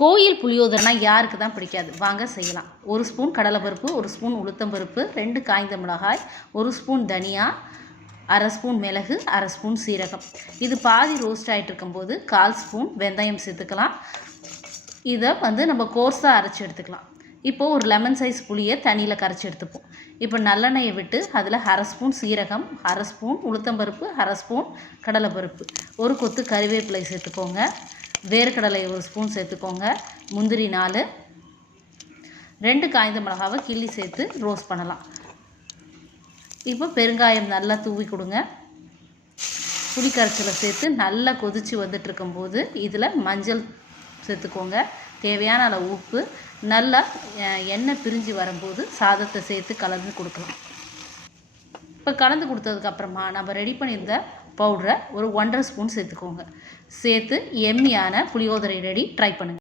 கோயில் புளியோதரைனா யாருக்கு தான் பிடிக்காது? வாங்க செய்யலாம். 1 ஸ்பூன் கடலைப்பருப்பு, 1 ஸ்பூன் உளுத்தம்பருப்பு, 2 காய்ந்த மிளகாய், 1 ஸ்பூன் தனியா, 1/2 ஸ்பூன் மிளகு, 1/2 ஸ்பூன் சீரகம். இது பாதி ரோஸ்ட் ஆகிட்டு இருக்கும்போது 1/4 ஸ்பூன் வெந்தயம் சேர்த்துக்கலாம். இதை நம்ம கோர்ஸாக அரைச்சி எடுத்துக்கலாம். இப்போது ஒரு லெமன் சைஸ் புளியை தண்ணியில் கரைச்சி எடுத்துப்போம். இப்போ நல்லெண்ணெயை விட்டு அதில் 1/2 ஸ்பூன் சீரகம், 1/2 ஸ்பூன் உளுத்தம்பருப்பு, 1/2 ஸ்பூன் கடலைப்பருப்பு, ஒரு கொத்து கறிவேப்பிலை சேர்த்துக்கோங்க. வேர்க்கடலை 1 ஸ்பூன் சேர்த்துக்கோங்க. முந்திரி 4, 2 காய்ந்த மிளகாவை கிள்ளி சேர்த்து ரோஸ்ட் பண்ணலாம். இப்போ பெருங்காயம் நல்லா தூவி கொடுங்க. புளி கரைச்சலை சேர்த்து நல்லா கொதித்து வந்துட்டு இருக்கும்போது இதில் மஞ்சள் சேர்த்துக்கோங்க. தேவையான அளவு உப்பு. நல்லா எண்ணெய் பிரிஞ்சு வரும்போது சாதத்தை சேர்த்து கலந்து கொடுக்கலாம். இப்போ கலந்து கொடுத்ததுக்கப்புறமா நம்ம ரெடி பண்ணியிருந்த பவுடரை ஒரு 1.5 ஸ்பூன் சேர்த்துக்கோங்க. சேர்த்து எம்மியான புளியோதரை ரெடி. ட்ரை பண்ணுங்கள்.